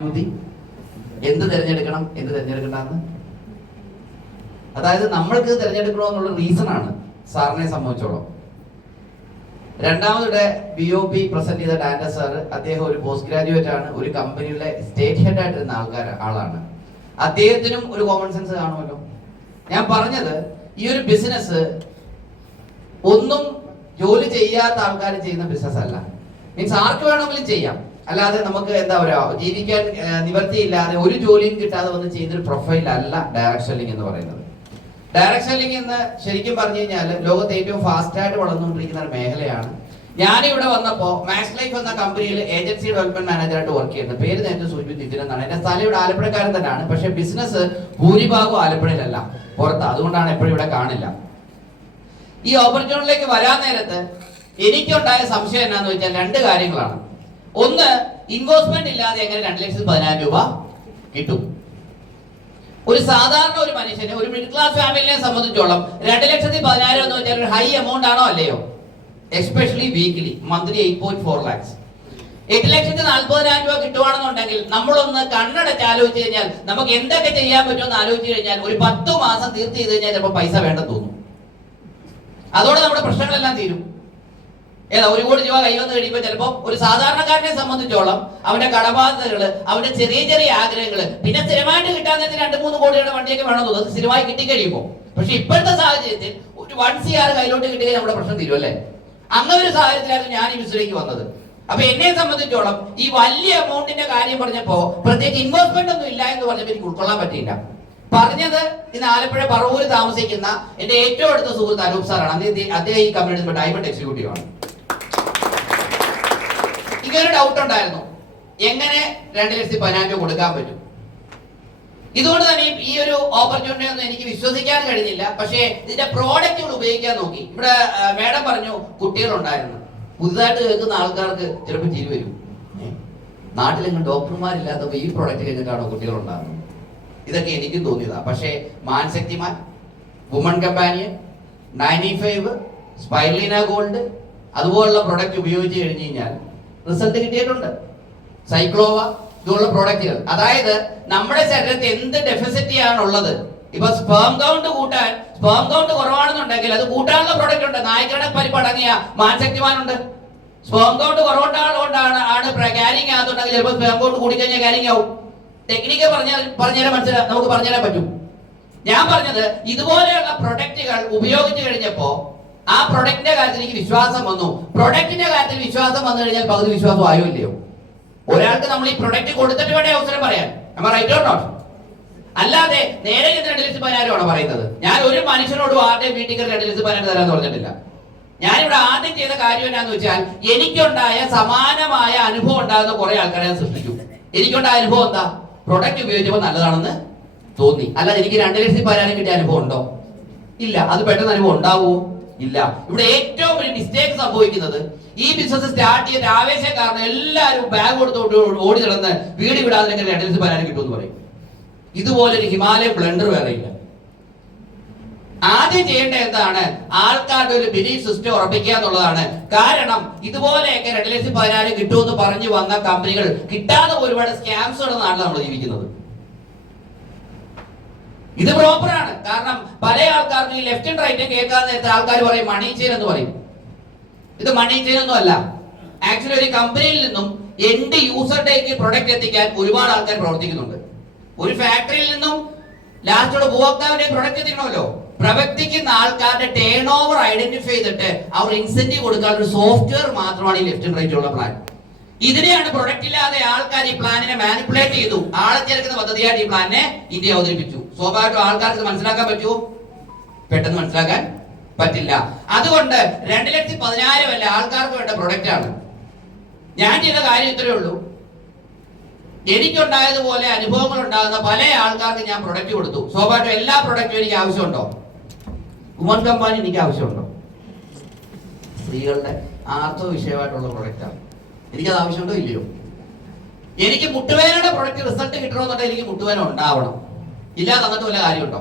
എന്ത് തിരഞ്ഞെടുക്കണം എന്ത് തിരഞ്ഞെടുക്കണ്ടെന്ന്, അതായത് നമ്മൾക്ക് തിരഞ്ഞെടുക്കണമെന്നുള്ള റീസൺ ആണ് സാറിനെ സംബന്ധിച്ചോളം. രണ്ടാമത് BOP പ്രസന്റ് ചെയ്ത ഡാൻഡ സാറ്, അദ്ദേഹം ഒരു പോസ്റ്റ് ഗ്രാജുവേറ്റ് ആണ്, ഒരു കമ്പനിയുടെ സ്റ്റേറ്റ് ഹെഡ് ആയിട്ടിരുന്ന ആളാണ്. അദ്ദേഹത്തിനും ഒരു കോമൺ സെൻസ് കാണുമല്ലോ. ഞാൻ പറഞ്ഞത് ഈ ഒരു ബിസിനസ് ഒന്നും ജോലി ചെയ്യാത്ത ആൾക്കാർ ചെയ്യുന്ന ബിസിനസ് അല്ല. മീൻസ് ആർക്ക് വേണമെങ്കിലും ചെയ്യാം, അല്ലാതെ നമുക്ക് എന്താ പറയുക ജീവിക്കാൻ നിവർത്തിയില്ലാതെ ഒരു ജോലിയും കിട്ടാതെ വന്ന് ചെയ്യുന്നൊരു പ്രൊഫൈൽ അല്ല ഡയറക്ട് സെല്ലിംഗ് എന്ന് പറയുന്നത്. ഡയറക്ട് സെല്ലിംഗ് എന്ന് ശരിക്കും പറഞ്ഞു കഴിഞ്ഞാൽ ലോകത്ത് ഏറ്റവും ഫാസ്റ്റായിട്ട് വളർന്നുകൊണ്ടിരിക്കുന്ന ഒരു മേഖലയാണ്. ഞാനിവിടെ വന്നപ്പോൾ മാക്സ് ലൈഫ് എന്ന കമ്പനിയിൽ ഏജൻസി ഡെവലപ്മെന്റ് മാനേജറായിട്ട് വർക്ക് ചെയ്യുന്നത്. പേര് നേരത്തെ സൂചിപ്പിച്ചു നിതിൻ എന്നാണ്. എന്റെ സ്ഥലം ഇവിടെ ആലപ്പുഴക്കാരൻ തന്നെയാണ്, പക്ഷെ ബിസിനസ് ഭൂരിഭാഗവും ആലപ്പുഴയിലല്ല, പുറത്ത്. അതുകൊണ്ടാണ് എപ്പോഴും ഇവിടെ കാണില്ല. ഈ ഓപ്പർച്യൂണിറ്റിയിലേക്ക് വരാൻ നേരത്ത് എനിക്കുണ്ടായ സംശയം എന്നാന്ന് വെച്ചാൽ രണ്ട് കാര്യങ്ങളാണ്. ഒന്ന്, ഇൻവെസ്റ്റ്മെന്റ് ഇല്ലാതെ എങ്ങനെ 2,14,000 രൂപ കിട്ടും? ഒരു സാധാരണ ഒരു മനുഷ്യന്, ഒരു മിഡിൽ ക്ലാസ് ഫാമിലിനെ സംബന്ധിച്ചോളം 2,14,000 എന്ന് വെച്ചാൽ ഒരു ഹൈ എമൗണ്ട് ആണോ അല്ലയോ? Especially weekly, monthly 8.4 lakhs. 8,40,000 രൂപ കിട്ടുവാണെന്നുണ്ടെങ്കിൽ നമ്മളൊന്ന് കണ്ണടച്ച് ആലോചിച്ച് കഴിഞ്ഞാൽ നമുക്ക് എന്തൊക്കെ ചെയ്യാൻ പറ്റുമെന്ന് ആലോചിച്ച് കഴിഞ്ഞാൽ ഒരു 10 മാസം തീർത്ത് ചെയ്ത് കഴിഞ്ഞാൽ ചിലപ്പോൾ പൈസ വേണ്ടെന്ന് തോന്നും. അതോടെ നമ്മുടെ പ്രശ്നങ്ങളെല്ലാം തീരും. ഏതാ 1 കോടി രൂപ കൈവന്ന് കഴിയുമ്പോൾ ചിലപ്പോൾ ഒരു സാധാരണക്കാരനെ സംബന്ധിച്ചോളം അവന്റെ കടബാധ്യതകള്, അവന്റെ ചെറിയ ചെറിയ ആഗ്രഹങ്ങള്, പിന്നെ സ്ഥിരമായിട്ട് കിട്ടാൻ നേരത്തെ 2-3 കോടിയുടെ വണ്ടിയൊക്കെ വേണം തോന്നുന്നത് സ്ഥിരമായി കിട്ടിക്കഴിയുമ്പോൾ. പക്ഷെ ഇപ്പോഴത്തെ സാഹചര്യത്തിൽ ഒരു 1 CR കയ്യിലോട്ട് കിട്ടിയാൽ നമ്മുടെ പ്രശ്നം തീരും അല്ലേ? അങ്ങനെ ഒരു സാഹചര്യത്തിലാണ് ഞാൻ ഈ ബിസിനസ്സിലേക്ക് വന്നത്. അപ്പൊ എന്നെ സംബന്ധിച്ചോളം ഈ വലിയ എമൗണ്ടിന്റെ കാര്യം പറഞ്ഞപ്പോ, പ്രത്യേകിച്ച് ഇൻവെസ്റ്റ്മെന്റ് ഒന്നും ഇല്ല എന്ന് പറഞ്ഞപ്പോൾ എനിക്ക് ഉൾക്കൊള്ളാൻ പറ്റിയില്ല. പറഞ്ഞത് ഇന്ന് ആലപ്പുഴ പറവൂര് താമസിക്കുന്ന എന്റെ ഏറ്റവും അടുത്ത സുഹൃത്ത് അനൂപ് സാറാണ്. അദ്ദേഹം ഈ കമ്പനിയുടെ ഡയമണ്ട് എക്സിക്യൂട്ടീവ് ആണ്. ഇങ്ങനെ ഡൗട്ട് ഉണ്ടായിരുന്നു, എങ്ങനെ 2,14,000 രൂപ കൊടുക്കാൻ പറ്റും? ഇതുകൊണ്ട് തന്നെ ഈ ഒരു ഓപ്പർച്യൂണിറ്റി ഒന്നും എനിക്ക് വിശ്വസിക്കാൻ കഴിഞ്ഞില്ല. പക്ഷേ ഇതിന്റെ പ്രോഡക്റ്റുകൾ ഉപയോഗിക്കാൻ നോക്കി. ഇവിടെ മേഡം പറഞ്ഞു കുട്ടികളുണ്ടായിരുന്നു. പുതുതായിട്ട് കേൾക്കുന്ന ആൾക്കാർക്ക് ചിലപ്പോൾ ചിരി വരും. നാട്ടിലെങ്കിലും ഡോക്ടർമാരില്ലാത്തപ്പോൾ ഈ പ്രോഡക്റ്റ് കഴിഞ്ഞിട്ടാണോ കുട്ടികളുണ്ടാകുന്നത്? ഇതൊക്കെ എനിക്കും തോന്നിയതാ. പക്ഷേ മാൻശക്തിമാൻ, വുമൺ കമ്പാനിയൻ, 95, സ്പൈർലീന ഗോൾഡ് അതുപോലുള്ള പ്രൊഡക്റ്റ് ഉപയോഗിച്ച് കഴിഞ്ഞ് കഴിഞ്ഞാൽ റിസൾട്ട് കിട്ടിയിട്ടുണ്ട്. സൈക്ലോവ ഇതുള്ള പ്രോഡക്റ്റുകൾ, അതായത് നമ്മുടെ ശരീരത്തിൽ എന്ത് ഡെഫിസിറ്റി ആണുള്ളത്, ഇപ്പൊ സ്പേം കൗണ്ട് കൂട്ടാൻ, സ്പേം കൗണ്ട് കുറവാണെന്നുണ്ടെങ്കിൽ അത് കൂട്ടാനുള്ള പ്രോഡക്റ്റ് ഉണ്ട്. നായ്ക്കട പരിപ്പടങ്ങിയ മാൻശക്തിമാനുണ്ട്. സ്പേം കൗണ്ട് കുറവുണ്ടാകൊണ്ടാണ് ക്യാരിങ് ആകുന്നുണ്ടെങ്കിൽ ചിലപ്പോൾ സ്പേം കൗണ്ട് കൂടിക്കഴിഞ്ഞാൽ ക്യാരിങ് ആവും. ടെക്നിക്ക് പറഞ്ഞുതരാൻ നമുക്ക് പറഞ്ഞുതരാൻ പറ്റും. ഞാൻ പറഞ്ഞത് ഇതുപോലെയുള്ള പ്രൊഡക്റ്റുകൾ ഉപയോഗിച്ച് കഴിഞ്ഞപ്പോ ആ പ്രൊഡക്റ്റിന്റെ കാര്യത്തിൽ എനിക്ക് വിശ്വാസം വന്നു. പ്രൊഡക്റ്റിന്റെ കാര്യത്തിൽ വിശ്വാസം വന്നു കഴിഞ്ഞാൽ പകുതി വിശ്വാസം ആയോ ഇല്ലയോ? ഒരാൾക്ക് നമ്മൾ ഈ പ്രൊഡക്റ്റ് കൊടുത്തിട്ട് വേണ്ടേ അവസരം പറയാൻ. Right or not? അല്ലാതെ നേരെ 2,14,000 ആണ് പറയുന്നത്. ഞാൻ ഒരു മനുഷ്യനോടും ആരുടെയും വീട്ടിൽ 2,14,000 തരാന്ന് പറഞ്ഞിട്ടില്ല. ഞാനിവിടെ ആദ്യം ചെയ്ത കാര്യം എന്നാന്ന് വെച്ചാൽ എനിക്കുണ്ടായ സമാനമായ അനുഭവം ഉണ്ടാകുന്ന കുറെ ആൾക്കാരെ ഞാൻ സൃഷ്ടിച്ചു. എനിക്കുണ്ടായ അനുഭവം എന്താ? പ്രൊഡക്റ്റ് ഉപയോഗിച്ചപ്പോൾ നല്ലതാണെന്ന് തോന്നി. അല്ലാതെ എനിക്ക് 2,14,000 കിട്ടിയ അനുഭവം ഉണ്ടോ? ഇല്ല. അത് പെട്ടെന്ന് അനുഭവം ഉണ്ടാവുമോ? ഇല്ല. ഇവിടെ ഏറ്റവും ഒരു മിസ്റ്റേക്ക് സംഭവിക്കുന്നത്, ഈ ബിസിനസ് സ്റ്റാർട്ട് ചെയ്ത ആവേശം കാരണം എല്ലാവരും ബാഗ് കൊടുത്തോട്ട് ഓടി നടന്ന് വീട് വിടാതെ 2,14,000 കിട്ടുമെന്ന് പറയും. ഇതുപോലെ ഒരു ഹിമാലയൻ ബ്ലെൻഡർ വേറെ ഇല്ല. ആദ്യം ചെയ്യേണ്ടത് എന്താണ്? ആൾക്കാരുടെ ഒരു ബിലീഫ് സിസ്റ്റം ഉറപ്പിക്കുക എന്നുള്ളതാണ്. കാരണം ഇതുപോലെയൊക്കെ 2,14,000 കിട്ടുമെന്ന് പറഞ്ഞു വന്ന കമ്പനികൾ കിട്ടാതെ ഒരുപാട് സ്കാംസുകളുടെ നാട്ടിലാണ് നമ്മൾ ജീവിക്കുന്നത്. ഇത് പ്രോപ്പറാണ്. കാരണം പല ആൾക്കാർക്കും ഈ ലെഫ്റ്റും റൈറ്റും കേൾക്കാൻ നേരത്തെ ആൾക്കാർ പറയും മണി ചെയിൻ എന്ന് പറയും. ഇത് മണി ചെയിൻ ഒന്നും അല്ല. ആക്ച്വലി ഒരു കമ്പനിയിൽ നിന്നും എൻഡ് യൂസറിലേക്ക് പ്രൊഡക്റ്റ് എത്തിക്കാൻ ഒരുപാട് ആൾക്കാർ പ്രവർത്തിക്കുന്നുണ്ട്. ഒരു ഫാക്ടറിയിൽ നിന്നും ലാസ്റ്റോട് ഉപഭോക്താവിന്റെ പ്രൊഡക്റ്റ് എത്തിക്കണമല്ലോ. പ്രവർത്തിക്കുന്ന ആൾക്കാരുടെ ടേൺ ഓവർ ഐഡന്റിഫൈ ചെയ്തിട്ട് അവർ ഇൻസെന്റീവ് കൊടുക്കാൻ ഒരു സോഫ്റ്റ്വെയർ മാത്രമാണ് ഈ ലെഫ്റ്റ് ആൻഡ് റൈറ്റ് ഉള്ള പ്ലാൻ. ഇതിനെയാണ് പ്രൊഡക്റ്റ് ഇല്ലാതെ ആൾക്കാർ ഈ പ്ലാനിനെ മാനിപ്പുലേറ്റ് ചെയ്തു. ആളെ ചേർക്കുന്ന പദ്ധതിയായിട്ട് ഈ പ്ലാനിനെ ഇന്ത്യ അവതരിപ്പിച്ചു. സ്വാഭാവികമായിട്ടും ആൾക്കാർക്ക് മനസ്സിലാക്കാൻ പറ്റുമോ? പെട്ടെന്ന് മനസ്സിലാക്കാൻ പറ്റില്ല. അതുകൊണ്ട് 2,14,000 അല്ല, ആൾക്കാർക്ക് വേണ്ട പ്രൊഡക്റ്റ് ആണ്. ഞാൻ ചെയ്ത കാര്യം ഇത്രയേ ഉള്ളൂ. എനിക്കുണ്ടായതുപോലെ അനുഭവങ്ങൾ ഉണ്ടാകുന്ന പല ആൾക്കാർക്ക് ഞാൻ പ്രൊഡക്റ്റ് കൊടുത്തു. സ്വാഭാവികമായിട്ടും എല്ലാ പ്രൊഡക്റ്റും എനിക്ക് ആവശ്യമുണ്ടോ? വുമൺ കമ്പാനി എനിക്ക് ആവശ്യമുണ്ടോ? സ്ത്രീകളുടെ ആർത്തവ വിഷയമായിട്ടുള്ള പ്രൊഡക്റ്റാണ്. എനിക്കത് ആവശ്യമുണ്ടോ ഇല്ലയോ? എനിക്ക് മുട്ടുവേദനയുടെ പ്രൊഡക്റ്റ് റിസൾട്ട് കിട്ടണമെന്നുണ്ടെങ്കിൽ എനിക്ക് മുട്ടുവേദന ഉണ്ടാവണം. ഇല്ലാതെ തന്നിട്ട് വല്ല കാര്യമുണ്ടോ?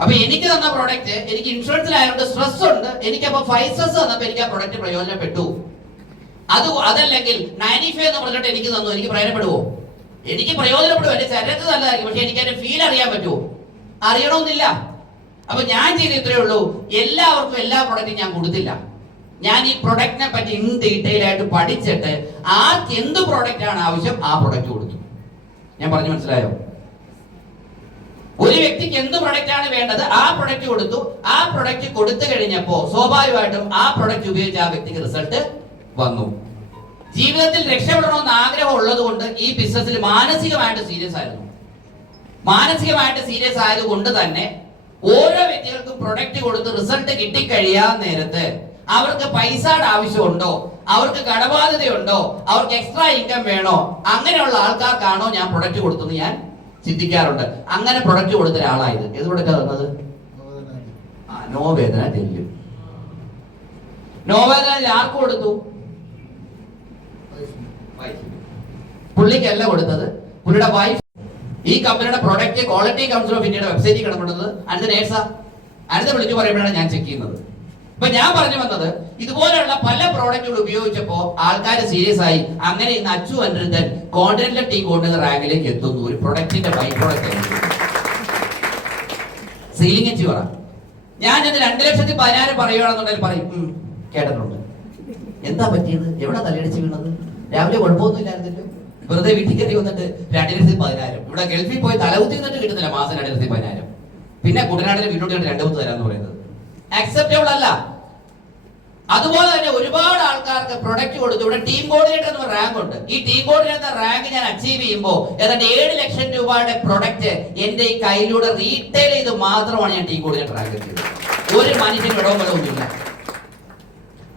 അപ്പൊ എനിക്ക് തന്ന പ്രൊഡക്റ്റ്, എനിക്ക് ഇൻഷുറൻസിലായതുകൊണ്ട് സ്ട്രെസ് ഉണ്ട്. എനിക്കപ്പോ 5 സ്ട്രെസ് തന്നപ്പോ എനിക്ക് ആ പ്രൊഡക്റ്റ് പ്രയോജനപ്പെട്ടു. അതല്ലെങ്കിൽ 95 എന്ന് പറഞ്ഞിട്ട് എനിക്ക് തന്നു, എനിക്ക് പ്രയോജനപ്പെടുവോ? എനിക്ക് പ്രയോജനപ്പെടുവോ? എന്റെ ശരീരത്തിൽ നല്ലതായിരിക്കും, പക്ഷെ എനിക്ക് എന്റെ ഫീൽ അറിയാൻ പറ്റുമോ? അറിയണമെന്നില്ല. അപ്പൊ ഞാൻ ചെയ്ത് ഇത്രയേ ഉള്ളൂ, എല്ലാവർക്കും എല്ലാ പ്രൊഡക്റ്റും ഞാൻ കൊടുത്തില്ല. ഞാൻ ഈ പ്രൊഡക്റ്റിനെ പറ്റി ഇൻ ഡീറ്റെയിൽ ആയിട്ട് പഠിച്ചിട്ട് ആർക്ക് എന്ത് പ്രൊഡക്റ്റ് ആണ് ആവശ്യം ആ പ്രൊഡക്റ്റ് കൊടുത്തു. ഞാൻ പറഞ്ഞു മനസ്സിലായോ? ഒരു വ്യക്തിക്ക് എന്ത് പ്രൊഡക്റ്റ് ആണ് വേണ്ടത് ആ പ്രൊഡക്റ്റ് കൊടുത്തു. ആ പ്രൊഡക്റ്റ് കൊടുത്തു കഴിഞ്ഞപ്പോ സ്വാഭാവികമായിട്ടും ആ പ്രൊഡക്റ്റ് ഉപയോഗിച്ച് ആ വ്യക്തിക്ക് റിസൾട്ട് വന്നു. ജീവിതത്തിൽ രക്ഷപ്പെടണമെന്ന് ആഗ്രഹം ഉള്ളത് കൊണ്ട് ഈ ബിസിനസ്സിൽ മാനസികമായിട്ട് സീരിയസ് ആയിരുന്നു. മാനസികമായിട്ട് സീരിയസ് ആയതുകൊണ്ട് തന്നെ ഓരോ വ്യക്തികൾക്കും പ്രൊഡക്റ്റ് കൊടുത്ത് റിസൾട്ട് കിട്ടിക്കഴിയാൻ നേരത്ത് അവർക്ക് പൈസയുടെ ആവശ്യമുണ്ടോ, അവർക്ക് കടബാധ്യതയുണ്ടോ, അവർക്ക് എക്സ്ട്രാ ഇൻകം വേണോ, അങ്ങനെയുള്ള ആൾക്കാർക്കാണോ ഞാൻ പ്രൊഡക്റ്റ് കൊടുത്തത് ഞാൻ ചിന്തിക്കാറുണ്ട്. അങ്ങനെ പ്രൊഡക്റ്റ് കൊടുത്ത ഒരാളായത്. ഏത് പ്രൊഡക്റ്റാ തന്നത്? നോവേദന ജെല്ല്. നോവേദന ആർക്ക് കൊടുത്തു? പുള്ളിക്കല്ല കൊടുത്തത്, പുള്ളിയുടെ വൈഫ്. ഈ കമ്പനിയുടെ പ്രൊഡക്റ്റ് ക്വാളിറ്റി കൗൺസിൽ ഓഫ് ഇന്ത്യയുടെ വെബ്സൈറ്റിൽ കിടക്കുന്നത് അടുത്ത നേഴ്സാ. അടുത്ത വിളിച്ചു പറയുമ്പോഴാണ് ഞാൻ ചെക്ക് ചെയ്യുന്നത്. അപ്പൊ ഞാൻ പറഞ്ഞു വന്നത്, ഇതുപോലെയുള്ള പല പ്രോഡക്റ്റുകൾ ഉപയോഗിച്ചപ്പോ ആൾക്കാർ സീരിയസ് ആയി. അങ്ങനെ ഇന്ന് അച്ചു അനിരുദ്ധൻ കോണ്ടിനെന്റൽ ടീ കൊണ്ടുവന്ന റാങ്കിലേക്ക് എത്തുന്നു. ഒരു പ്രൊഡക്റ്റിന്റെ ബൈ പ്രോഡക്റ്റ് സീലിംഗ് എച്ച് പറ. ഞാൻ ഇത് 2,16,000 പറയുകയാണെന്നുണ്ടെങ്കിൽ പറയും കേട്ടിട്ടുണ്ട്. എന്താ പറ്റിയത്? എവിടെ തലയടിച്ച് വീണത്? രാവിലെ കുഴപ്പമൊന്നുമില്ലായിരുന്നല്ലോ, വെറുതെ വീട്ടിൽ കയറി വന്നിട്ട് 2,10,000. ഇവിടെ ഗൾഫിൽ പോയി തലകുത്തി നിന്നിട്ട് കിട്ടുന്നില്ല മാസം 2,10,000. പിന്നെ കുട്ടനാടിന്റെ വീട്ടിലോട്ട് 2 തരാന്ന് പറയുന്നത് അക്സെപ്റ്റബിൾ അല്ല. അതുപോലെ തന്നെ ഒരുപാട് ആൾക്കാർക്ക് പ്രൊഡക്റ്റ് കൊടുത്തു. ഇവിടെ ടീം കോർഡിനേറ്റർ എന്ന റാങ്ക് ഉണ്ട്. ഈ ടീം കോർഡിനേറ്റർ റാങ്ക് ഞാൻ അച്ചീവ് ചെയ്യുമ്പോൾ ഏതാണ്ട് 7 ലക്ഷം രൂപയുടെ പ്രൊഡക്റ്റ് എന്റെ ഈ കയ്യിലൂടെ റീറ്റെയിൽ ചെയ്ത് മാത്രമാണ് ഞാൻ ടീം കോർഡിനേറ്റർ റാങ്ക് എത്തിയത്. ഒരു മനുഷ്യന് ഇടവുകളൊന്നുമില്ല.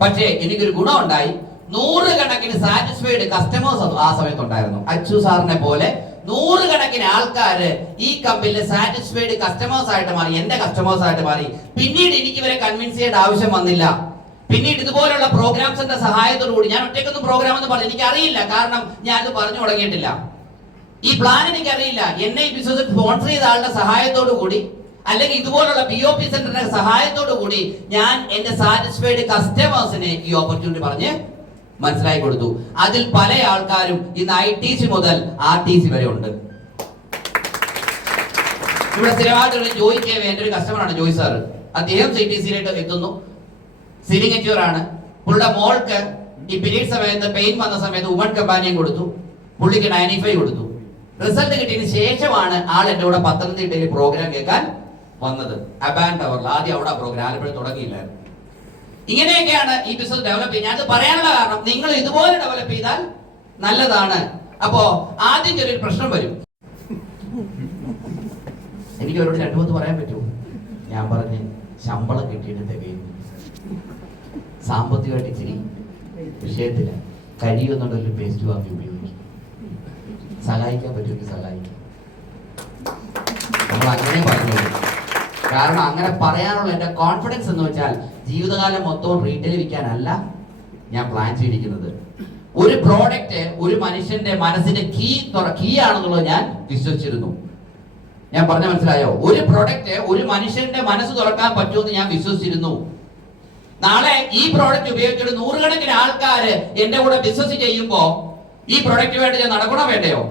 പക്ഷേ എനിക്കൊരു ഗുണം ഉണ്ടായി. 100 കണക്കിന് സാറ്റിസ്ഫൈഡ് കസ്റ്റമേഴ്സ് ആ സമയത്തുണ്ടായിരുന്നു. അച്ചു സാറിനെ പോലെ 100 കണക്കിന് ആൾക്കാര് ഈ കമ്പനിയിലെ സാറ്റിസ്ഫൈഡ് കസ്റ്റമേഴ്സ് ആയിട്ട് മാറി, എന്റെ കസ്റ്റമേഴ്സ് ആയിട്ട് മാറി. പിന്നീട് എനിക്ക് ഇവരെ കൺവിൻസ് ചെയ്യേണ്ട ആവശ്യം വന്നില്ല. പിന്നീട് ഇതുപോലുള്ള പ്രോഗ്രാംസിന്റെ സഹായത്തോടു കൂടി, ഞാൻ ഒറ്റയ്ക്കൊന്നും പ്രോഗ്രാം എന്ന് പറഞ്ഞു എനിക്കറിയില്ല, കാരണം ഞാൻ അത് പറഞ്ഞു തുടങ്ങിയിട്ടില്ല. ഈ പ്ലാൻ എനിക്കറിയില്ല. എന്നെ ഈ ബിസിനസ് സ്പോൺസർ ചെയ്ത ആളുടെ സഹായത്തോടു കൂടി, അല്ലെങ്കിൽ ഇതുപോലുള്ള BOP സെന്ററിന്റെ സഹായത്തോടു കൂടി ഞാൻ എന്റെ സാറ്റിസ്ഫൈഡ് കസ്റ്റമേഴ്സിനെ ഈ ഓപ്പർച്യൂണിറ്റി പറഞ്ഞ് മനസ്സിലാക്കി കൊടുത്തു. അതിൽ പല ആൾക്കാരും ഇന്ന് ITC മുതൽ RTC വരെ ഉണ്ട്. ഇവിടെ സ്ഥിരമായിട്ട് ജോയി കെ എന്റെ ഒരു കസ്റ്റമറാണ് ജോയ് സാർ. അദ്ദേഹം CTCയിലേക്ക് എത്തുന്നു. സീലിംഗ് എഞ്ചിനീയർ ആണ്. പുള്ളിയുടെ മോൾക്ക് ഈ പീരീഡ് സമയത്ത് പെയിൻ വന്ന സമയത്ത് വുമൺ കമ്പാനിയൻ കൊടുത്തു. പുള്ളിക്ക് 95 കൊടുത്തു. റിസൾട്ട് കിട്ടിയതിന് ശേഷമാണ് ആൾ എന്റെ കൂടെ പത്തനംതിട്ടയിൽ പ്രോഗ്രാം കേൾക്കാൻ വന്നത്. അബാൻ ടവറിൽ. ആദ്യം അവിടെ പ്രോഗ്രാം, ആലപ്പുഴ തുടങ്ങിയില്ലായിരുന്നു. ഇങ്ങനെയൊക്കെയാണ് ഈ ബിസിനസ് ഡെവലപ്പ് ചെയ്യുന്നത്. അത് പറയാനുള്ള കാരണം, നിങ്ങൾ ഇതുപോലെ ഡെവലപ്പ് ചെയ്താൽ നല്ലതാണ്. അപ്പോ ആദ്യം ചെറിയൊരു പ്രശ്നം വരും. എനിക്ക് അവരോട് 2-3 പറയാൻ പറ്റുമോ? ഞാൻ പറഞ്ഞ് ശമ്പളം കിട്ടിയിട്ട് തികയും, സാമ്പത്തികമായിട്ട് ഇച്ചിരി വിഷയത്തില്ല, കഴിയുമെന്നുള്ളൊരു പേസ്റ്റ് വാങ്ങി ഉപയോഗിക്കും, സഹായിക്കാൻ പറ്റുമെങ്കിൽ സഹായിക്കും. നമ്മൾ അങ്ങനെ പറഞ്ഞു. കാരണം അങ്ങനെ പറയാനുള്ള എന്റെ കോൺഫിഡൻസ് എന്ന് വെച്ചാൽ ജീവിതകാലം മൊത്തവും റീറ്റെയിൽ വിൽക്കാനല്ല ഞാൻ പ്ലാൻ ചെയ്തിരിക്കുന്നത്. ഒരു പ്രോഡക്റ്റ് ഒരു മനുഷ്യന്റെ മനസ്സിന്റെ കീ ആണെന്നുള്ളത് ഞാൻ വിശ്വസിച്ചിരുന്നു. ഞാൻ പറഞ്ഞ മനസ്സിലായോ? ഒരു പ്രോഡക്റ്റ് ഒരു മനുഷ്യന്റെ മനസ്സ് തുറക്കാൻ പറ്റുമെന്ന് ഞാൻ വിശ്വസിച്ചിരുന്നു. നാളെ ഈ പ്രോഡക്റ്റ് ഉപയോഗിച്ചിട്ട് 100 കണക്കിന് ആൾക്കാര് എന്റെ കൂടെ ബിസിനസ് ചെയ്യുമ്പോ ഈ പ്രോഡക്റ്റ് വേണ്ടി ഞാൻ നടക്കണോ വേണ്ടയോ?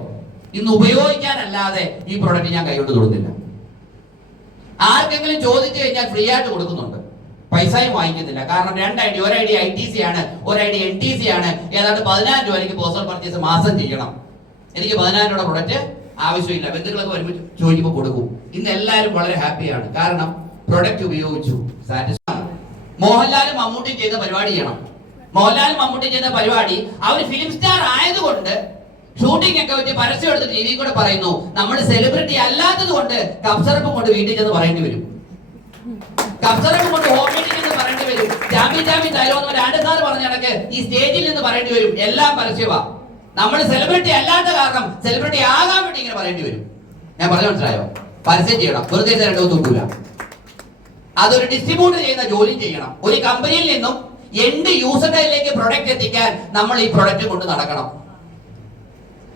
ഇന്ന് ഉപയോഗിക്കാനല്ലാതെ ഈ പ്രോഡക്റ്റ് ഞാൻ കൈകൊണ്ട് തൊടുന്നില്ല. ആർക്കെങ്കിലും ചോദിച്ചു കഴിഞ്ഞാൽ ഫ്രീ ആയിട്ട് കൊടുക്കുന്നുണ്ട്, പൈസയും വാങ്ങിക്കുന്നില്ല. കാരണം 2 ID, ഒരു ID ITC ആണ്, ഒരു ID NTC ആണ്. ഏതാണ്ട് 10,000 രൂപ എനിക്ക് പേഴ്സണൽ പർച്ചേസ് മാസം ചെയ്യണം. എനിക്ക് 10,000 രൂപയുടെ പ്രൊഡക്റ്റ് ആവശ്യമില്ല. ബന്ധുക്കളൊക്കെ വരുമ്പോൾ ചോദിക്കുമ്പോൾ കൊടുക്കും. ഇന്ന് എല്ലാവരും വളരെ ഹാപ്പിയാണ്. കാരണം പ്രൊഡക്റ്റ് ഉപയോഗിച്ചു, സാറ്റിസ്ഫൈ. മോഹൻലാലും മമ്മൂട്ടിയും ചെയ്ത പരിപാടി ചെയ്യണം. മോഹൻലാലും മമ്മൂട്ടിയും ചെയ്ത പരിപാടി അവർ ഫിലിം സ്റ്റാർ ആയതുകൊണ്ട് ഷൂട്ടിംഗ് ഒക്കെ വെച്ച് പരസ്യം എടുത്തിട്ട് TV കൂടെ പറയുന്നു. നമ്മൾ സെലിബ്രിറ്റി അല്ലാത്തത് കൊണ്ട് കപ്സറപ്പ് കൊണ്ട് വീട്ടിൽ ചെന്ന് പറയേണ്ടി വരും, കപ്സറപ്പ് കൊണ്ട് ഹോം മീറ്റിംഗ് എന്ന് പറയേണ്ടി വരും, ജാമി തൈലോന്ന് സാർ പറഞ്ഞ കണക്ക് ഈ സ്റ്റേജിൽ നിന്ന് പറയേണ്ടി വരും. എല്ലാം പരസ്യമാ. നമ്മൾ സെലിബ്രിറ്റി അല്ലാത്ത കാരണം സെലിബ്രിറ്റി ആകാൻ വേണ്ടി ഇങ്ങനെ പറയേണ്ടി വരും. ഞാൻ പറഞ്ഞു മനസ്സിലായോ? പരസ്യം ചെയ്യണം, വെറുതെ 2 തൂക്കൂല. അതൊരു ഡിസ്ട്രിബ്യൂട്ടർ ചെയ്യുന്ന ജോലി ചെയ്യണം. ഒരു കമ്പനിയിൽ നിന്നും എൻഡ് യൂസറിലേക്ക് പ്രൊഡക്റ്റ് എത്തിക്കാൻ നമ്മൾ ഈ പ്രൊഡക്റ്റ് കൊണ്ട് നടക്കണം.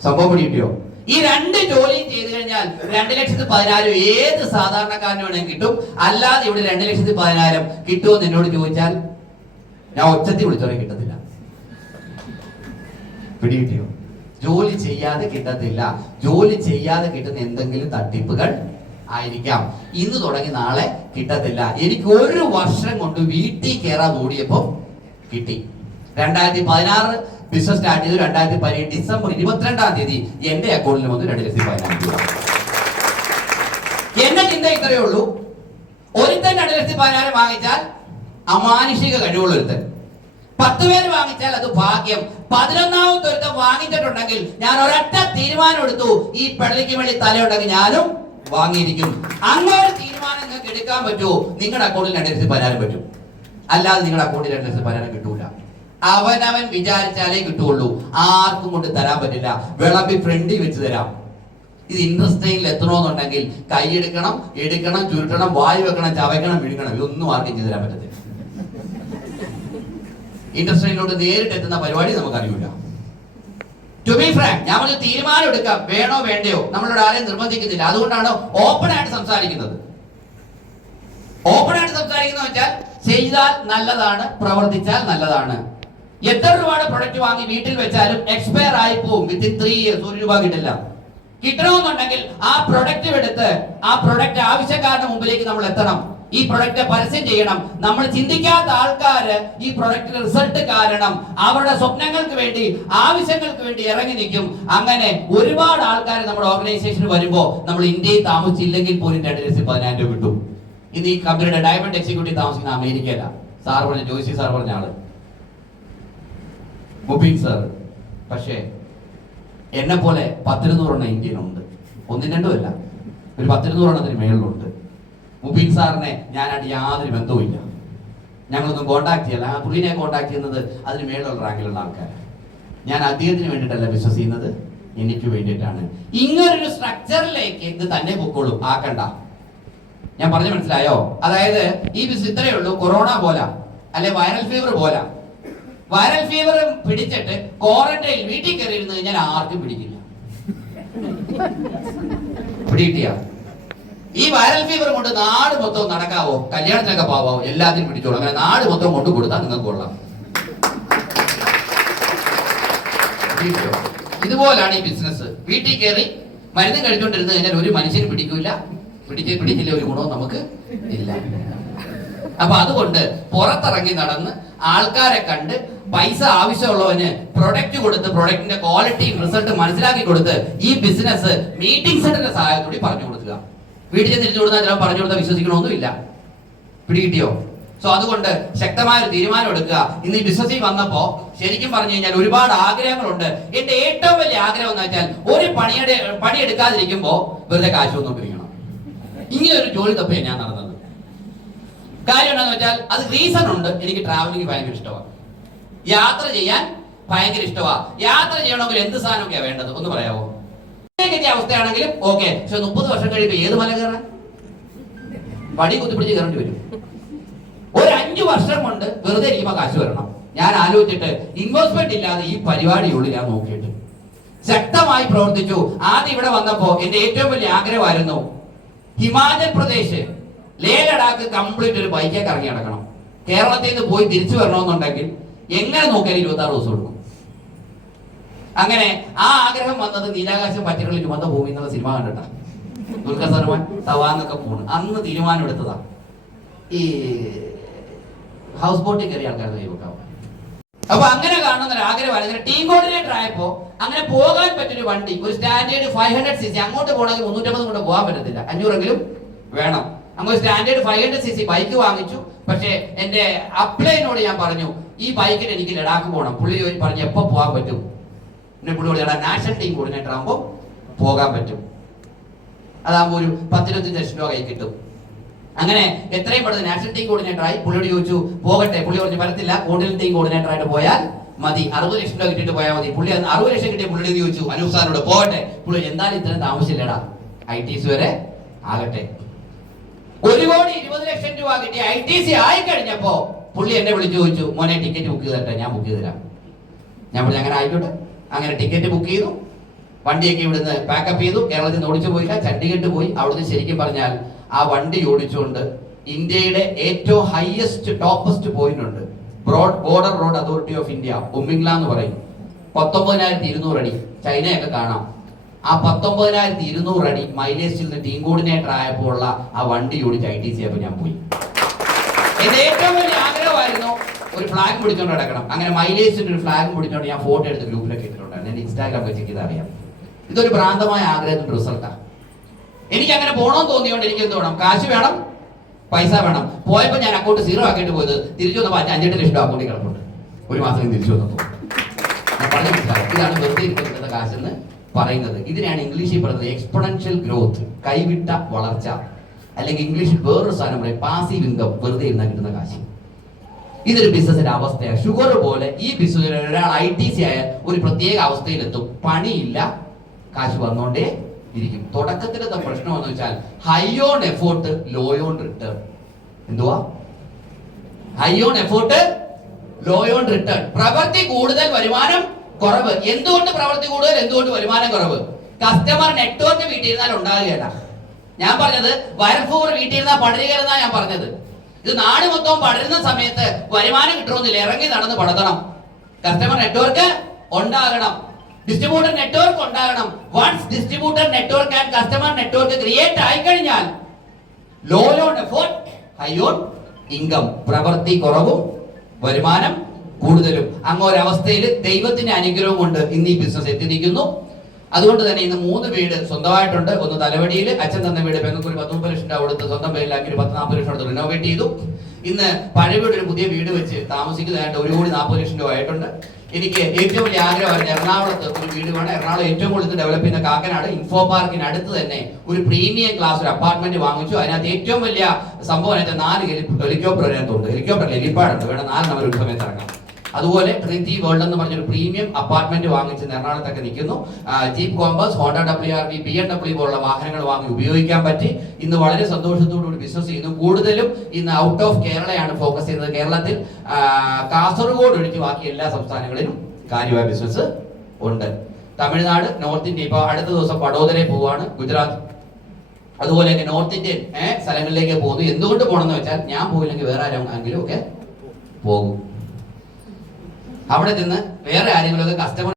സംഭവം പിടികിട്ടിയോ? ഈ 2 ജോലി ചെയ്തു കഴിഞ്ഞാൽ 2,10,000 ഏത് സാധാരണക്കാരന് വേണമെങ്കിൽ കിട്ടും. അല്ലാതെ ഇവിടെ 2,10,000 കിട്ടുമെന്ന് എന്നോട് ചോദിച്ചാൽ ഞാൻ ഒച്ചത്തി വിളിച്ചോളെ കിട്ടത്തില്ല. പിടികിട്ടിയോ? ജോലി ചെയ്യാതെ കിട്ടത്തില്ല. ജോലി ചെയ്യാതെ കിട്ടുന്ന എന്തെങ്കിലും തട്ടിപ്പുകൾ ആയിരിക്കാം. ഇന്ന് തുടങ്ങി നാളെ കിട്ടത്തില്ല. എനിക്ക് 1 വർഷം കൊണ്ട് വീട്ടിൽ കയറാൻ ഓടിയപ്പോ കിട്ടി. 2016 ബിസിനസ് സ്റ്റാർട്ട് ചെയ്തു. 2017 ഡിസംബർ 22-ാം തീയതി എന്റെ അക്കൗണ്ടിൽ വന്ന് 2,14,000 രൂപ. എന്റെ ചിന്ത ഇത്രയേ ഉള്ളൂ, ഒരുത്തൻ 2,14,000 വാങ്ങിച്ചാൽ അമാനുഷിക കഴിവുള്ള ഒരുത്തൻ, 10 പേര് വാങ്ങിച്ചാൽ അത് ഭാഗ്യം. 11ാമത്തെ ഒരുത്തൻ വാങ്ങിച്ചിട്ടുണ്ടെങ്കിൽ ഞാൻ ഒരൊറ്റ തീരുമാനം എടുത്തു, ഈ പള്ളിക്ക് വേണ്ടി തലയുണ്ടെങ്കിൽ ഞാനും വാങ്ങിയിരിക്കും. അങ്ങനെ തീരുമാനം നിങ്ങൾക്ക് എടുക്കാൻ പറ്റുമോ? നിങ്ങളുടെ അക്കൗണ്ടിൽ 2,14,000 പറ്റും, അല്ലാതെ നിങ്ങളുടെ അക്കൗണ്ടിൽ 2,14,000 കിട്ടൂല. അവനവൻ വിചാരിച്ചാലേ കിട്ടുള്ളൂ. ആർക്കും കൊണ്ട് തരാൻ പറ്റില്ല. വിളമ്പി ഫ്രണ്ടിൽ വെച്ച് തരാം. ഇത് ഇൻട്രസ്റ്റിൽ എത്തണമെന്നുണ്ടെങ്കിൽ കൈയെടുക്കണം, എടുക്കണം, ചുരുട്ടണം, വായു വെക്കണം, ചവയ്ക്കണം, വിഴുങ്ങണം. ഇതൊന്നും ആർക്കും ചെയ്തു തരാൻ പറ്റത്തില്ല. ഇൻഡസ്ട്രിയിലോട്ട് നേരിട്ട് എത്തുന്ന പരിപാടി നമുക്കറിയില്ല. ടു ബി ഫ്രാങ്ക്, ഞാൻ ഒരു തീരുമാനം എടുക്കാം, വേണോ വേണ്ടയോ, നമ്മളോട് ആരെയും നിർബന്ധിക്കുന്നില്ല. അതുകൊണ്ടാണ് ഓപ്പൺ ആയിട്ട് സംസാരിക്കുന്നത്. ഓപ്പൺ ആയിട്ട് സംസാരിക്കുന്ന വെച്ചാൽ ചെയ്താൽ നല്ലതാണ്, പ്രവർത്തിച്ചാൽ നല്ലതാണ്. എത്ര രൂപയുടെ പ്രൊഡക്റ്റ് വാങ്ങി വീട്ടിൽ വെച്ചാലും എക്സ്പയർ ആയി പോകും. വിത്തിൻ 3 years 1 രൂപ കിട്ടില്ല. കിട്ടണമെന്നുണ്ടെങ്കിൽ ആ പ്രൊഡക്റ്റ് എടുത്ത് ആ പ്രൊഡക്റ്റ് ആവശ്യക്കാരുടെ മുമ്പിലേക്ക് നമ്മൾ എത്തണം. ഈ പ്രൊഡക്റ്റ് പരസ്യം ചെയ്യണം. നമ്മൾ ചിന്തിക്കാത്ത ആൾക്കാര് ഈ പ്രൊഡക്റ്റിന്റെ റിസൾട്ട് കാരണം അവരുടെ സ്വപ്നങ്ങൾക്ക് വേണ്ടി, ആവശ്യങ്ങൾക്ക് വേണ്ടി ഇറങ്ങി നിൽക്കും. അങ്ങനെ ഒരുപാട് ആൾക്കാർ നമ്മുടെ ഓർഗനൈസേഷന് വരുമ്പോൾ നമ്മൾ ഇന്ത്യയിൽ താമസിച്ചില്ലെങ്കിൽ പോലും 2,14,000 രൂപ കിട്ടും. ഇന്ന് ഈ കമ്പനിയുടെ ഡയമണ്ട് എക്സിക്യൂട്ടീവ് താമസിക്കുന്ന അമേരിക്കയില. സാർ പറഞ്ഞ ജോയ്സി സാർ പറഞ്ഞ ആള് മുബീൻ സാർ. പക്ഷേ എന്നെ പോലെ 10-200 ഇന്ത്യയിലുണ്ട്. 1-2 അല്ല, ഒരു 10-200 മേളിലുണ്ട്. മുബീൻ സാറിനെ ഞാനായിട്ട് യാതൊരു ബന്ധവുമില്ല. ഞങ്ങളൊന്നും കോണ്ടാക്ട് ചെയ്യല്ല. പുള്ളിനെ കോണ്ടാക്ട് ചെയ്യുന്നത് അതിന് മേളിലുള്ള റാങ്കിലുള്ള ആൾക്കാരാണ്. ഞാൻ അദ്ദേഹത്തിന് വേണ്ടിയിട്ടല്ല ബിസിനസ് ചെയ്യുന്നത്, എനിക്ക് വേണ്ടിയിട്ടാണ്. ഇങ്ങനൊരു സ്ട്രക്ചറിലേക്ക് ഇത് തന്നെ പൊക്കോളൂ, ആക്കണ്ട. ഞാൻ പറഞ്ഞു മനസ്സിലായോ? അതായത് ഈ ബിസിനസ് ഇത്രയേ ഉള്ളൂ. കൊറോണ പോലെ അല്ലെ വൈറൽ ഫീവർ പോലെ. വൈറൽ ഫീവർ പിടിച്ചിട്ട് ക്വാറന്റൈൻ വീട്ടിൽ കയറി ഇരുന്ന് കഴിഞ്ഞാൽ ആർക്കും പിടിക്കില്ല. പിടികിട്ടിയ ഈ വൈറൽ ഫീവർ കൊണ്ട് നാട് മൊത്തം നടക്കാവോ? കല്യാണത്തിനൊക്കെ പോവാവോ? എല്ലാത്തിനും പിടിച്ചോളൂ. അങ്ങനെ നാട് മൊത്തം കൊണ്ടു കൊടുത്താൽ നിങ്ങൾക്ക് കൊള്ളാം. ഇതുപോലാണ് ഈ ബിസിനസ്. വീട്ടിൽ കയറി മരുന്ന് കഴിച്ചുകൊണ്ടിരുന്ന് കഴിഞ്ഞാൽ ഒരു മനുഷ്യന് പിടിക്കില്ല. പിടിച്ചില്ല ഒരു ഗുണവും നമുക്ക് ഇല്ല. അപ്പൊ അതുകൊണ്ട് പുറത്തിറങ്ങി നടന്ന് ആൾക്കാരെ കണ്ട് പൈസ ആവശ്യമുള്ളവന് പ്രൊഡക്റ്റ് കൊടുത്ത് പ്രൊഡക്റ്റിന്റെ ക്വാളിറ്റിയും റിസൾട്ട് മനസ്സിലാക്കി കൊടുത്ത് ഈ ബിസിനസ് മീറ്റിംഗ് സെന്ററിന്റെ സഹായത്തോടെ പറഞ്ഞു കൊടുക്കുക. വീട്ടിൽ തിരിച്ചു കൊടുത്താൽ ചിലപ്പോൾ പറഞ്ഞു കൊടുത്താൽ വിശ്വസിക്കണമെന്നില്ല. പിടികിട്ടിയോ? സോ അതുകൊണ്ട് ശക്തമായ ഒരു തീരുമാനം എടുക്കുക. ഇന്ന് ഈ ബിസിനസ്സിൽ വന്നപ്പോ ശരിക്കും പറഞ്ഞു കഴിഞ്ഞാൽ ഒരുപാട് ആഗ്രഹങ്ങളുണ്ട്. എന്റെ ഏറ്റവും വലിയ ആഗ്രഹം എന്ന് വെച്ചാൽ ഒരു പണി എടുക്കാതിരിക്കുമ്പോ വെറുതെ കാശ് വന്നുകൊണ്ടിരിക്കണം. ഇങ്ങനെ ഒരു ജോലി തപ്പേ ഞാൻ നടന്നത്. കാര്യം എന്താണെന്ന് വെച്ചാൽ അത് റീസൺ ഉണ്ട്. എനിക്ക് ട്രാവലിംഗ് ഭയങ്കര ഇഷ്ടമാണ്, യാത്ര ചെയ്യാൻ ഭയങ്കര ഇഷ്ടമാണ്. യാത്ര ചെയ്യണമെങ്കിൽ എന്ത് സാധനമൊക്കെയാ വേണ്ടത് ഒന്ന് പറയാമോ? അവസ്ഥയാണെങ്കിലും ഓക്കെ. പക്ഷെ 30 വർഷം കഴിയുമ്പോൾ ഏത് മല കയറാൻ? പടി കുത്തിപ്പിടിച്ച് കയറേണ്ടി വരും. ഒരു 5 വർഷം കൊണ്ട് വെറുതെ ഇരിക്കുമ്പോൾ കാശ് വരണം. ഞാൻ ആലോചിച്ചിട്ട് ഇൻവെസ്റ്റ്മെന്റ് ഇല്ലാതെ ഈ പരിപാടിയുള്ളിൽ ഞാൻ നോക്കിയിട്ട് ശക്തമായി പ്രവർത്തിച്ചു. ആദ്യം ഇവിടെ വന്നപ്പോ എന്റെ ഏറ്റവും വലിയ ആഗ്രഹമായിരുന്നു ഹിമാചൽ പ്രദേശ് ലേ ലഡാക്ക് കംപ്ലീറ്റ് ഒരു ബൈക്കേ കറങ്ങി നടക്കണം. കേരളത്തിൽ നിന്ന് പോയി തിരിച്ചു വരണമെന്നുണ്ടെങ്കിൽ എങ്ങനെ നോക്കിയാലും 26 ദിവസം എടുക്കും. അങ്ങനെ ആ ആഗ്രഹം വന്നത് നീലാകാശം പച്ചകളിൽ ചുമന്ന ഭൂമി എന്നുള്ള സിനിമ കണ്ടിട്ടാ. ദുൽഖർ സൽമാൻ തവാന്നൊക്കെ പോണ്. അന്ന് തീരുമാനം എടുത്തതാ ഈ ഹൗസ് ബോട്ടിൽ കയറിയ ആൾക്കാരുടെ കൈവെക്കാവും. അപ്പൊ അങ്ങനെ കാണുന്ന ഒരു ആഗ്രഹമാണ്. ടീം കോർഡിനേറ്റർ ആയപ്പോ അങ്ങനെ പോകാൻ പറ്റൊരു വണ്ടി, ഒരു സ്റ്റാൻഡേർഡ് 500cc, അങ്ങോട്ട് പോകണമെങ്കിൽ 350 കൊണ്ട് പോകാൻ പറ്റത്തില്ല, 500 വേണം. അങ്ങനെ സ്റ്റാൻഡേർഡ് 500cc ബൈക്ക് വാങ്ങിച്ചു. പക്ഷേ എന്റെ അപ്ലൈനോട് ഞാൻ പറഞ്ഞു ഈ ബൈക്കിന് എനിക്ക് ലഡാക്ക് പോകണം. പുള്ളി പറഞ്ഞു എപ്പോ പോകാൻ പറ്റും? പിന്നെ പുള്ളി പറഞ്ഞു നാഷണൽ ടീം കോർഡിനേറ്റർ ആകുമ്പോ പോകാൻ പറ്റും. അതാകുമ്പോ ഒരു 10-25 ലക്ഷം രൂപ കൈ കിട്ടും. അങ്ങനെ എത്രയും പെട്ടെന്ന് നാഷണൽ ടീം കോർഡിനേറ്റർ ആയി. പുള്ളിയോട് ചോദിച്ചു പോകട്ടെ. പുള്ളി പറഞ്ഞു പറ്റത്തില്ല, കോർഡിനേറ്റ് ടീം കോർഡിനേറ്റർ ആയിട്ട് പോയാൽ മതി, 60 ലക്ഷം രൂപ കിട്ടിയിട്ട് പോയാൽ മതി. പുള്ളി 60 ലക്ഷം കിട്ടിയ പുള്ളിയോട് ചോദിച്ചു അനൂപ് സാറിനോട് പോകട്ടെ. പുള്ളി എന്തായാലും ഇത്രയും താമസിച്ചില്ലടാ, ITC വരെ ആകട്ടെ. 1,20,00,000 രൂപ കിട്ടി ITC ആയി കഴിഞ്ഞപ്പോ പുള്ളി എന്നെ വിളിച്ചു ചോദിച്ചു മോനെ ടിക്കറ്റ് ബുക്ക് ചെയ്തട്ടെ? ഞാൻ ബുക്ക് ചെയ്ത് തരാം. ഞാൻ പറഞ്ഞു അങ്ങനെ ആയിക്കോട്ടെ. അങ്ങനെ ടിക്കറ്റ് ബുക്ക് ചെയ്തു. വണ്ടിയൊക്കെ ഇവിടുന്ന് പാക്കപ്പ് ചെയ്തു. കേരളത്തിൽ നിന്ന് ഓടിച്ചു പോയില്ല, ചണ്ഡീഗഡ് പോയി. അവിടുന്ന് ശരിക്കും പറഞ്ഞാൽ ആ വണ്ടി ഓടിച്ചുകൊണ്ട് ഇന്ത്യയുടെ ഏറ്റവും ഹയസ്റ്റ് ടോപ്പസ്റ്റ് പോയിന്റ് ഉണ്ട്, Border Road Authority of India, Umlingla എന്ന് പറയും. 19,200 അടി ചൈനയൊക്കെ കാണാം. ആ 19,200 അടി മൈലേജിൽ നിന്ന് ടീം കോർഡിനേറ്റർ ആയപ്പോൾ ഉള്ള ആ വണ്ടി ഓടിച്ച് ITC ആയപ്പോൾ ഞാൻ പോയി. എന്റെ ഏറ്റവും വലിയ ആഗ്രഹമായിരുന്നു ഒരു ഫ്ലാഗ് പിടിച്ചോണ്ട് കിടക്കണം. അങ്ങനെ മൈലേജിന്റെ ഒരു ഫ്ലാഗ് പിടിച്ചോണ്ട് ഞാൻ ഫോട്ടോ എടുത്ത് ഗ്രൂപ്പിലൊക്കെ ഇട്ടിട്ടുണ്ടായിരുന്നു. എന്റെ ഇൻസ്റ്റാഗ്രാം ചെക്ക് ചെയ്ത് അറിയാം. ഇതൊരു ഭ്രാന്തമായ ആഗ്രഹത്തിന്റെ റിസൾട്ടാണ്. എനിക്ക് അങ്ങനെ പോകണമെന്ന് തോന്നിയോണ്ട് എനിക്ക് എന്ത് വേണം? കാശ് വേണം, പൈസ വേണം. പോയപ്പോൾ ഞാൻ അക്കൗണ്ട് 0 ആക്കിയിട്ട് പോയത് തിരിച്ചു വന്നപ്പോൾ 5-8 ലക്ഷം അക്കൗണ്ടിൽ കിടപ്പുണ്ട്. ഒരു മാസം തിരിച്ചു വന്നപ്പോൾ ഞാൻ പറഞ്ഞു മനസ്സിലാവും. ഇതാണ് വെറുതെ ഇരിക്കുന്ന കാശെന്ന് പറയുന്നത്. ഇതിനാണ് ഇംഗ്ലീഷിൽ പറയുന്നത് എക്സ്പൊണൻഷ്യൽ ഗ്രോത്ത്, കൈവിട്ട വളർച്ച. അല്ലെങ്കിൽ ഇംഗ്ലീഷിൽ വേറൊരു സാധനം പറയും പാസീവ് ഇൻകം, വെറുതെ ഇരുന്നാൽ കിട്ടുന്ന കാശ്. ഇതൊരു ബിസിനസിന്റെ അവസ്ഥയാണ്. ഷുഗർ പോലെ ഈ ബിസിനസ്സിൽ ഒരാൾ ITC ആയാൽ ഒരു പ്രത്യേക അവസ്ഥയിലെത്തും. പണിയില്ല, കാശ് വന്നോണ്ടേ ഇരിക്കും. തുടക്കത്തിലത്തെ പ്രശ്നം എന്ന് വെച്ചാൽ high on effort, low on return. എന്തുവാ? High on effort, low on return. പ്രവൃത്തി കൂടുതൽ, വരുമാനം കുറവ്. എന്തുകൊണ്ട് പ്രവൃത്തി കൂടുതൽ, എന്തുകൊണ്ട് വരുമാനം കുറവ്? കസ്റ്റമർ നെറ്റ്വർക്ക് വീട്ടിൽ ഇരുന്നാൽ ഉണ്ടാകുകയല്ല. ഞാൻ പറഞ്ഞത് വയർഫോർ വീട്ടിൽ ഇരുന്നാൽ പടരുകയെന്നാ ഞാൻ പറഞ്ഞത്. ഇത് നാട് മൊത്തം പടരുന്ന സമയത്ത് വരുമാനം കിട്ടണമെന്നില്ല, ഇറങ്ങി നടന്ന് പടതണം. കസ്റ്റമർ നെറ്റ്വർക്ക് ഉണ്ടാകണം, ഡിസ്ട്രിബ്യൂട്ടർ നെറ്റ്വർക്ക് ഉണ്ടാകണം. Once distributor network and customer network create ആയി കഴിഞ്ഞാൽ low on effort, high on income. പ്രവൃത്തി കുറവും വരുമാനം കൂടുതലും. അങ്ങൊരവസ്ഥയിൽ ദൈവത്തിന്റെ അനുഗ്രഹം കൊണ്ട് ഇന്ന് ഈ ബിസിനസ് എത്തി നിൽക്കുന്നു. അതുകൊണ്ട് തന്നെ ഇന്ന് 3 വീട് സ്വന്തമായിട്ടുണ്ട്. ഒന്ന് തലവടിയിൽ അച്ഛൻ തന്ന വീട് പെങ്ങൾക്ക് ഒരു 10-30 ലക്ഷം രൂപ കൊടുത്ത് സ്വന്തം പേരിലാക്കി ഒരു 10-40 ലക്ഷം കൊടുത്ത് റിനോവേറ്റ് ചെയ്തു. ഇന്ന് പഴയ വീട് ഒരു പുതിയ വീട് വെച്ച് താമസിക്കുന്നതായിട്ട് 1,40 ലക്ഷം രൂപ ആയിട്ടുണ്ട്. എനിക്ക് ഏറ്റവും വലിയ ആഗ്രഹമായിരുന്നു എറണാകുളത്ത് ഒരു വീട് വേണം. എറണാകുളം ഏറ്റവും കൂടുതൽ ഡെവലപ്പ് ചെയ്യുന്ന കാക്കനാട് ഇൻഫോ പാർക്കിന് അടുത്ത് തന്നെ ഒരു പ്രീമിയം ക്ലാസ് ഒരു അപ്പാർട്ട്മെന്റ് വാങ്ങിച്ചു. അതിനകത്ത് ഏറ്റവും വലിയ സംഭവം 4 ഹെലികോപ്റ്റർ അതിനകത്തുണ്ട്. ഹെലികോപ്റ്റർ ഹെലിപ്പാഡുണ്ട്, വേണം 4 നമ്പർ ഒരു സമയത്ത് ഇറങ്ങാം. അതുപോലെ ട്രിനിറ്റി വേൾഡ് എന്ന് പറഞ്ഞൊരു പ്രീമിയം അപ്പാർട്ട്മെന്റ് വാങ്ങിച്ച് എറണാകുളത്തൊക്കെ നിൽക്കുന്നു. Jeep compass, Honda WRV, BMW പോലുള്ള വാഹനങ്ങൾ വാങ്ങി ഉപയോഗിക്കാൻ പറ്റി. ഇന്ന് വളരെ സന്തോഷത്തോടുകൂടി ബിസിനസ് ചെയ്യുന്നു. കൂടുതലും ഇന്ന് ഔട്ട് ഓഫ് കേരളയാണ് ഫോക്കസ് ചെയ്യുന്നത്. കേരളത്തിൽ കാസർഗോഡ് ഒഴിച്ച് ബാക്കി എല്ലാ സംസ്ഥാനങ്ങളിലും കാര്യമായ ബിസിനസ് ഉണ്ട്. തമിഴ്നാട്, നോർത്ത് ഇന്ത്യ, ഇപ്പൊ അടുത്ത ദിവസം വഡോദരയിൽ പോവാണ്, ഗുജറാത്ത്, അതുപോലെ തന്നെ നോർത്ത് ഇന്ത്യൻ സ്ഥലങ്ങളിലേക്ക് പോകുന്നു. എന്തുകൊണ്ട് പോകണമെന്ന് വെച്ചാൽ ഞാൻ പോയില്ലെങ്കിൽ വേറെ ആരെങ്കിലും ഒക്കെ പോകും. അവിടെ നിന്ന് വേറെ ആരെങ്കിലും കസ്റ്റമർ